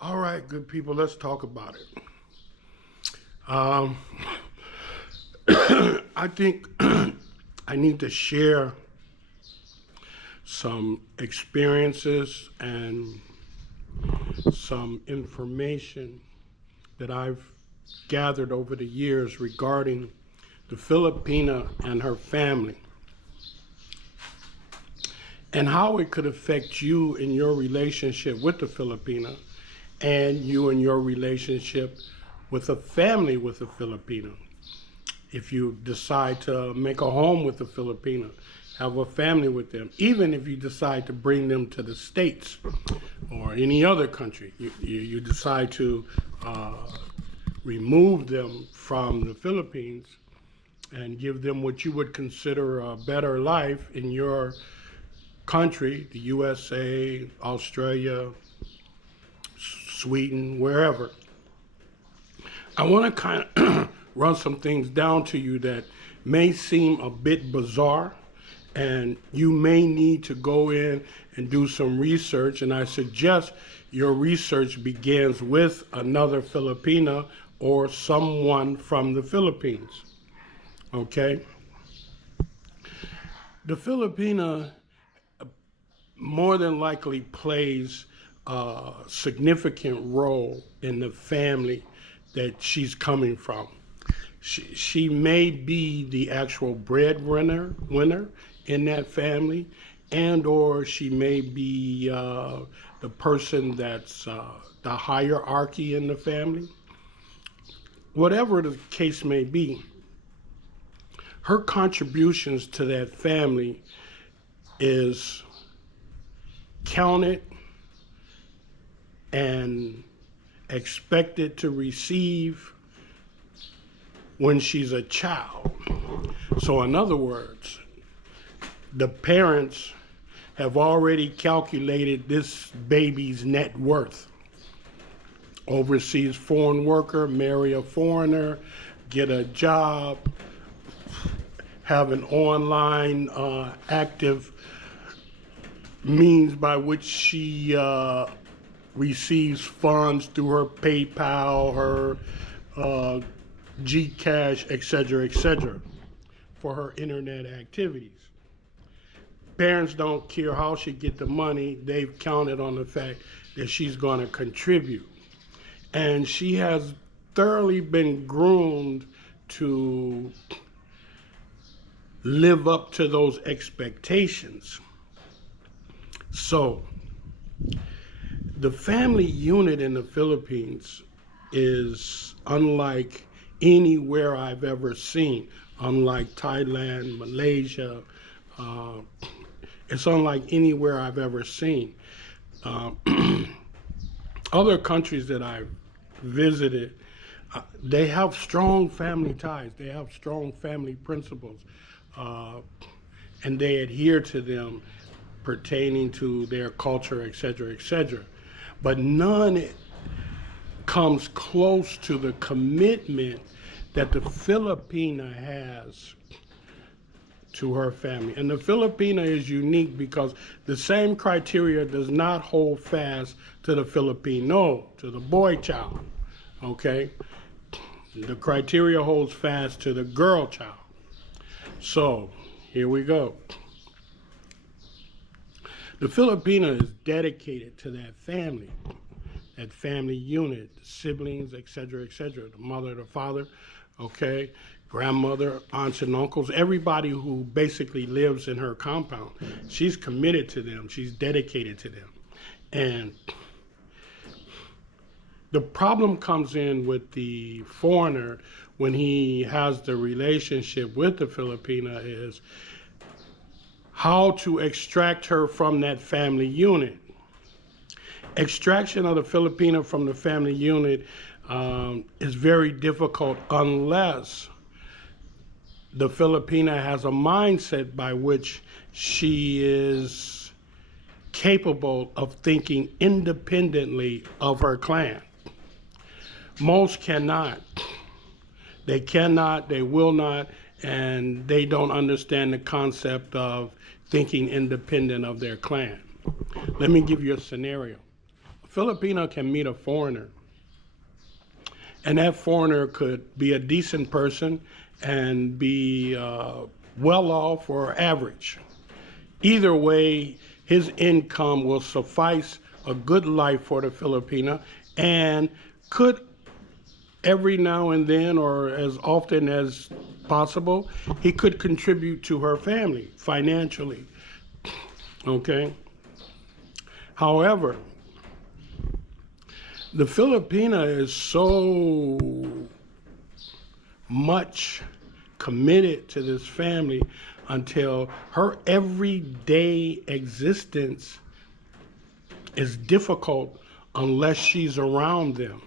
All right, good people, let's talk about it. Um, I think I need to share some experiences and some information that I've gathered over the years regarding the Filipina and her family and how it could affect you in your relationship with the Filipina and you in your relationship with a family with a Filipino. If you decide to make a home with a Filipino, have a family with them, even if you decide to bring them to the States or any other country, you decide to remove them from the Philippines and give them what you would consider a better life in your country, the USA, Australia, Sweden, wherever. I want to kind of run some things down to you that may seem a bit bizarre, and you may need to go in and do some research. And I suggest your research begins with another Filipina or someone from the Philippines. Okay? The Filipina more than likely plays a significant role in the family that she's coming from. She may be the actual breadwinner in that family, and or she may be the person that's the hierarchy in the family. Whatever the case may be, her contributions to that family is counted and expected to receive when she's a child. So in other words, the parents have already calculated this baby's net worth. Overseas foreign worker, marry a foreigner, get a job, have an online active means by which she receives funds through her PayPal, her Gcash, etc., for her internet activities. Parents don't care how she get the money. They've counted on the fact that she's going to contribute. And she has thoroughly been groomed to live up to those expectations. So, the family unit in the Philippines is unlike anywhere I've ever seen, unlike Thailand, Malaysia. It's unlike anywhere I've ever seen. Other countries that I've visited, they have strong family ties. They have strong family principles, and they adhere to them pertaining to their culture, etc. But none comes close to the commitment that the Filipina has to her family. And the Filipina is unique because the same criteria does not hold fast to the Filipino, to the boy child, okay? The criteria holds fast to the girl child. So, here we go. The Filipina is dedicated to that family unit, siblings, etc., the mother, the father, okay, grandmother, aunts and uncles, everybody who basically lives in her compound. She's committed to them. She's dedicated to them. And the problem comes in with the foreigner when he has the relationship with the Filipina is how to extract her from that family unit. Extraction of the Filipina from the family unit is very difficult unless the Filipina has a mindset by which she is capable of thinking independently of her clan. Most cannot. They cannot, they will not, and they don't understand the concept of thinking independent of their clan. Let me give you a scenario. A Filipino can meet a foreigner, and that foreigner could be a decent person and be well off or average. Either way, his income will suffice a good life for the Filipina, and could every now and then, or as often as possible, he could contribute to her family financially. Okay? However, the Filipina is so much committed to this family until her everyday existence is difficult unless she's around them.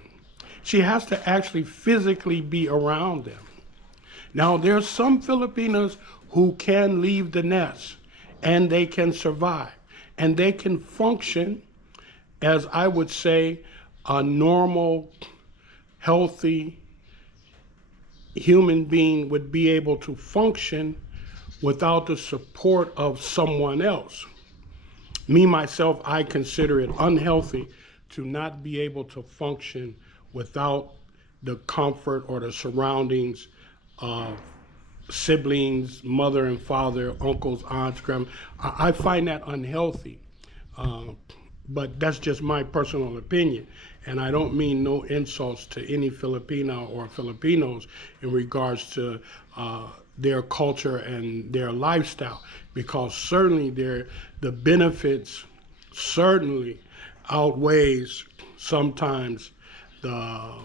She has to actually physically be around them. Now, there's some Filipinos who can leave the nest and they can survive and they can function as, I would say, a normal, healthy human being would be able to function without the support of someone else. Me, myself, I consider it unhealthy to not be able to function without the comfort or the surroundings of siblings, mother and father, uncles, aunts, grandma. I find that unhealthy. But that's just my personal opinion. And I don't mean no insults to any Filipino or Filipinos in regards to their culture and their lifestyle, because certainly the benefits certainly outweighs sometimes the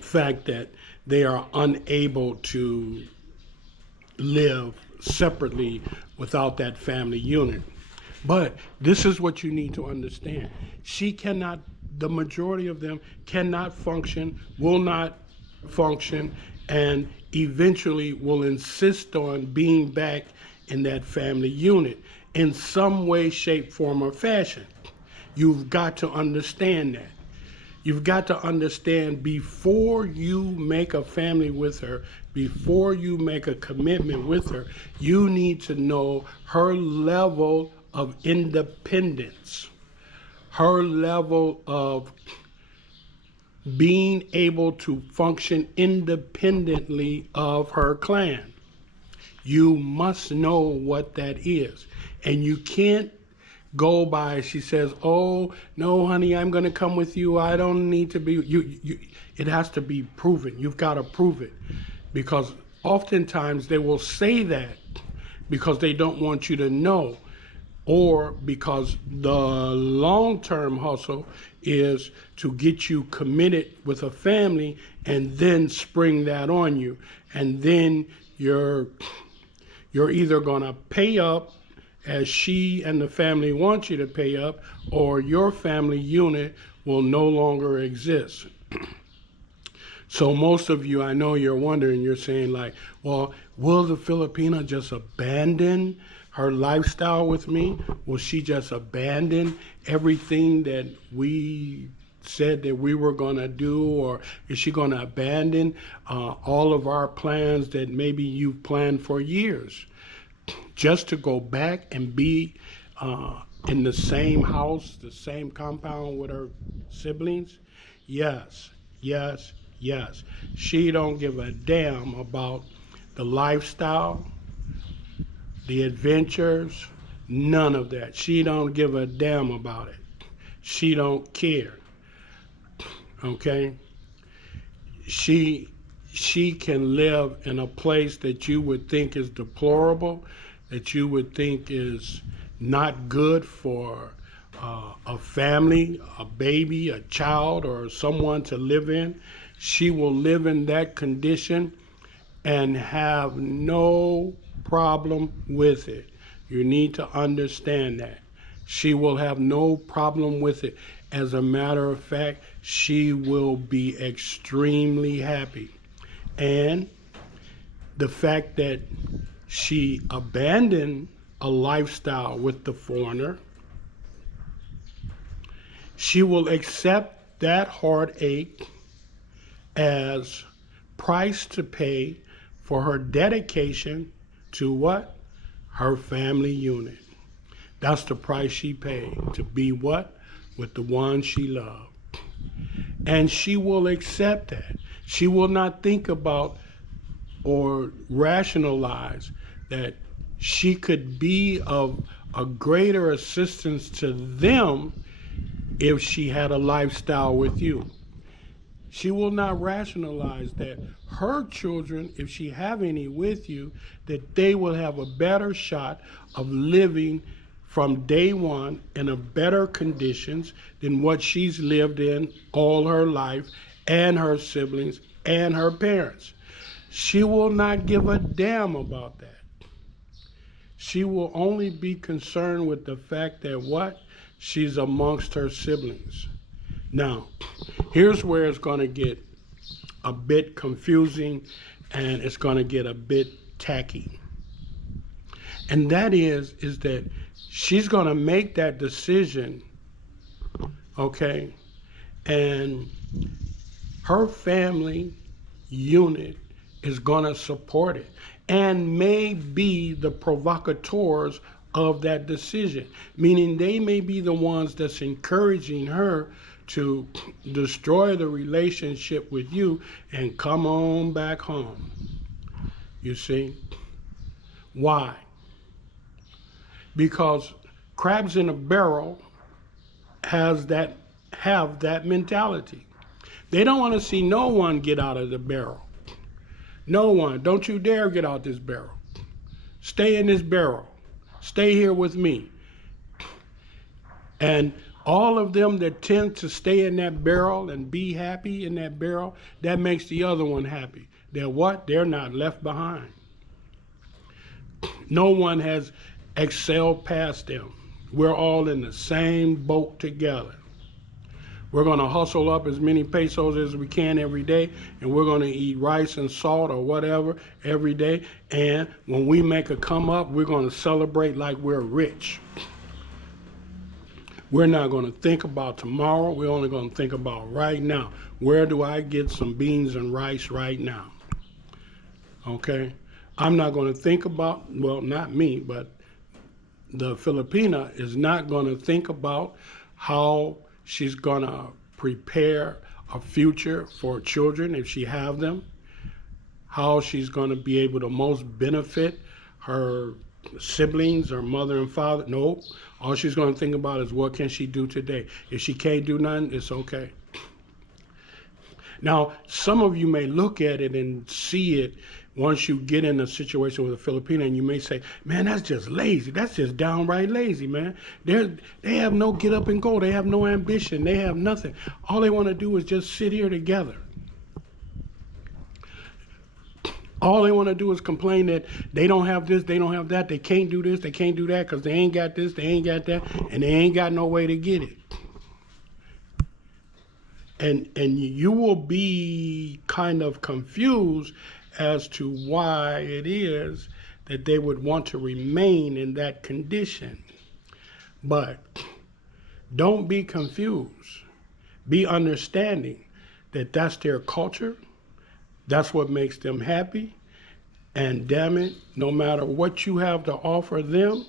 fact that they are unable to live separately without that family unit. But this is what you need to understand. She cannot, the majority of them cannot function, will not function, and eventually will insist on being back in that family unit in some way, shape, form, or fashion. You've got to understand that. You've got to understand, before you make a family with her, before you make a commitment with her, you need to know her level of independence, her level of being able to function independently of her clan. You must know what that is. And you can't go by, she says, oh, no, honey, I'm going to come with you. I don't need to be, it has to be proven. You've got to prove it. Because oftentimes they will say that because they don't want you to know, or because the long-term hustle is to get you committed with a family and then spring that on you. And then you're either going to pay up as she and the family want you to pay up, or your family unit will no longer exist. So most of you, I know you're wondering, you're saying like, well, will the Filipina just abandon her lifestyle with me? Will she just abandon everything that we said that we were going to do? Or is she going to abandon all of our plans that maybe you've planned for years, just to go back and be in the same house, the same compound with her siblings? Yes, yes, yes. She don't give a damn about the lifestyle, the adventures, none of that. She don't give a damn about it. She don't care. Okay? She can live in a place that you would think is deplorable, that you would think is not good for a family, a baby, a child, or someone to live in. She will live in that condition and have no problem with it. You need to understand that. She will have no problem with it. As a matter of fact, she will be extremely happy. And the fact that she abandoned a lifestyle with the foreigner, she will accept that heartache as price to pay for her dedication to what? Her family unit. That's the price she paid, to be what? with the one she loved. And she will accept that. She will not think about or rationalize that she could be of a greater assistance to them if she had a lifestyle with you. She will not rationalize that her children, if she have any with you, that they will have a better shot of living from day one in a better conditions than what she's lived in all her life, and her siblings and her parents. She will not give a damn about that. She will only be concerned with the fact that what? She's amongst her siblings. Now, here's where it's going to get a bit confusing and it's going to get a bit tacky. And that is that she's going to make that decision, okay? And her family unit is going to support it and may be the provocateurs of that decision, meaning they may be the ones that's encouraging her to destroy the relationship with you and come on back home. You see? Why? Because crabs in a barrel have that mentality. They don't want to see no one get out of the barrel. No one. Don't you dare get out this barrel. Stay in this barrel. Stay here with me. And all of them that tend to stay in that barrel and be happy in that barrel, that makes the other one happy. They're what? They're not left behind. No one has excelled past them. We're all in the same boat together. We're going to hustle up as many pesos as we can every day, and we're going to eat rice and salt or whatever every day. And when we make a come up, we're going to celebrate like we're rich. We're not going to think about tomorrow. We're only going to think about right now. Where do I get some beans and rice right now? Okay? I'm not going to think about, well, not me, but the Filipina is not going to think about how she's going to prepare a future for children if she have them, how she's going to be able to most benefit her siblings, her mother and father. No, all she's going to think about is what can she do today. If she can't do nothing, it's okay. Now, some of you may look at it and see it once you get in a situation with a Filipino, and you may say, man, that's just lazy. That's just downright lazy, man. They have no get up and go. They have no ambition. They have nothing. All they want to do is just sit here together. All they want to do is complain that they don't have this, they don't have that, they can't do this, they can't do that because they ain't got this, they ain't got that, and they ain't got no way to get it. And you will be kind of confused as to why it is that they would want to remain in that condition. But don't be confused. Be understanding that that's their culture. That's what makes them happy. And damn it, no matter what you have to offer them,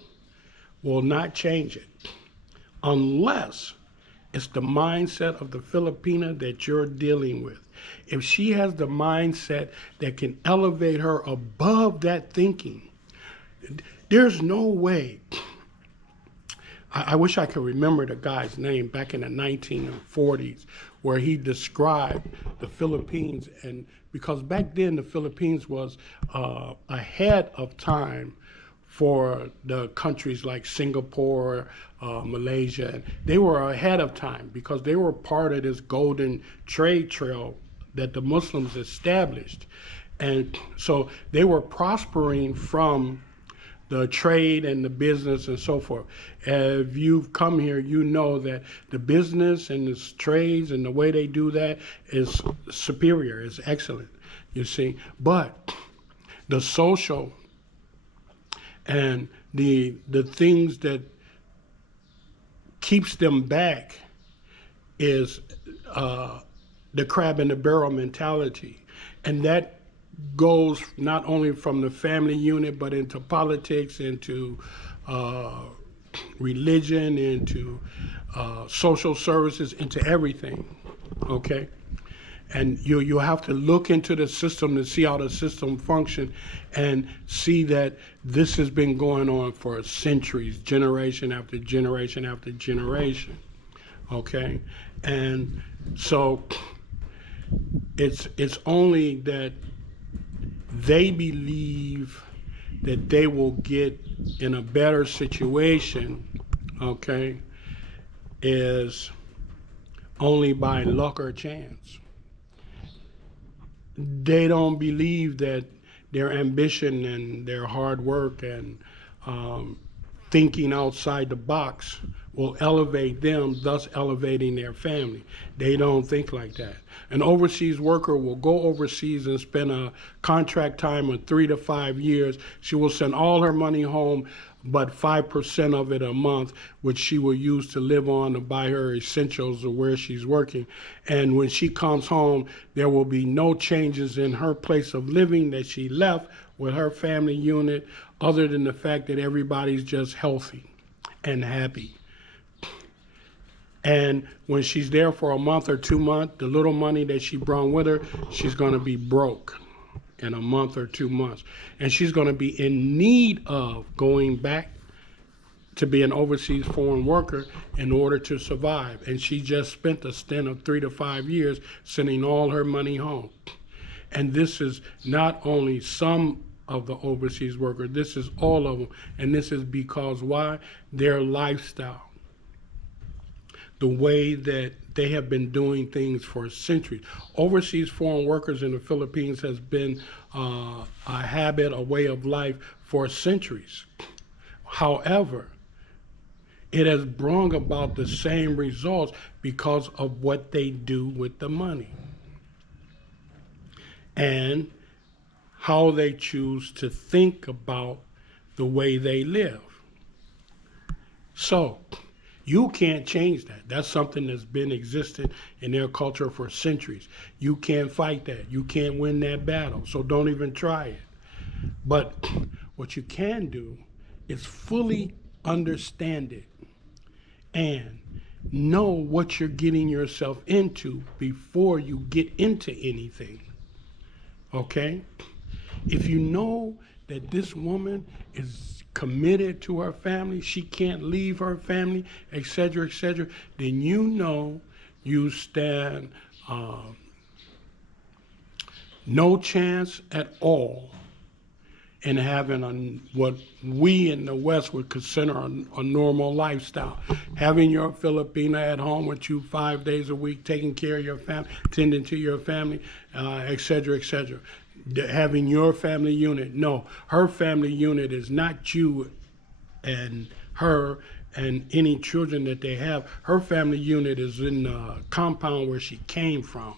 will not change it. Unless it's the mindset of the Filipina that you're dealing with. If she has the mindset that can elevate her above that thinking, there's no way. I wish I could remember the guy's name back in the 1940s where he described the Philippines, and because back then the Philippines was ahead of time for the countries like Singapore, Malaysia. They were ahead of time because they were part of this golden trade trail that the Muslims established. And so they were prospering from the trade and the business and so forth. If you've come here, you know that the business and the trades and the way they do that is superior, is excellent, you see. But the social and the things that keeps them back is the crab in the barrel mentality. And that goes not only from the family unit, but into politics, into religion, into social services, into everything, okay? And you have to look into the system to see how the system functions and see that this has been going on for centuries, generation after generation after generation, okay? And so it's only that they believe that they will get in a better situation, okay, is only by luck or chance. They don't believe that their ambition and their hard work and thinking outside the box will elevate them, thus elevating their family. They don't think like that. An overseas worker will go overseas and spend a contract time of 3 to 5 years. She will send all her money home, but 5% of it a month, which she will use to live on to buy her essentials or where she's working. And when she comes home, there will be no changes in her place of living that she left with her family unit, other than the fact that everybody's just healthy and happy. And when she's there for a month or 2 months, the little money that she brought with her, she's going to be broke in a month or 2 months. And she's going to be in need of going back to be an overseas foreign worker in order to survive. And she just spent a stint of 3 to 5 years sending all her money home. And this is not only some of the overseas workers, this is all of them. And this is because why? Their lifestyle. The way that they have been doing things for centuries. Overseas foreign workers in the Philippines has been a habit, a way of life for centuries. However, it has brought about the same results because of what they do with the money and how they choose to think about the way they live. So, you can't change that. That's something that's been existing in their culture for centuries. You can't fight that. You can't win that battle. So don't even try it. But what you can do is fully understand it and know what you're getting yourself into before you get into anything. Okay? If you know that this woman is committed to her family, she can't leave her family, etc., then you know you stand no chance at all in having what we in the West would consider a normal lifestyle. Having your Filipina at home with you 5 days a week, taking care of your family, tending to your family, etc., having your family unit. No, her family unit is not you and her and any children that they have. Her family unit is in the compound where she came from.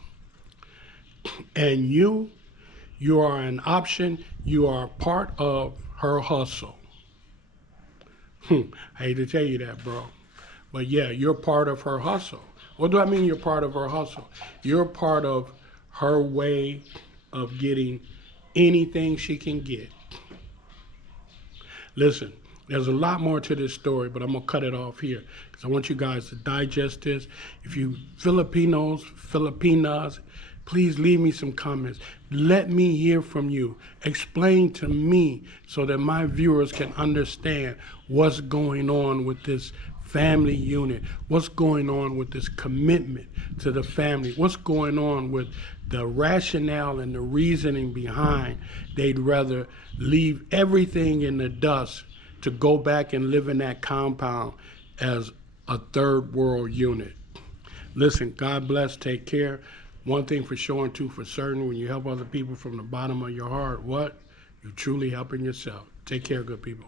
And you are an option. You are part of her hustle. I hate to tell you that, bro. But yeah, you're part of her hustle. What do I mean you're part of her hustle? You're part of her way of getting anything she can get. Listen, there's a lot more to this story, but I'm going to cut it off here because I want you guys to digest this. If you Filipina'S, please leave me some comments. Let me hear from you. Explain to me so that my viewers can understand what's going on with this family unit, what's going on with this commitment to the family, what's going on with the rationale and the reasoning behind they'd rather leave everything in the dust to go back and live in that compound as a third world unit. Listen, God bless, take care. One thing for sure and two for certain, when you help other people from the bottom of your heart, what? You're truly helping yourself. Take care, good people.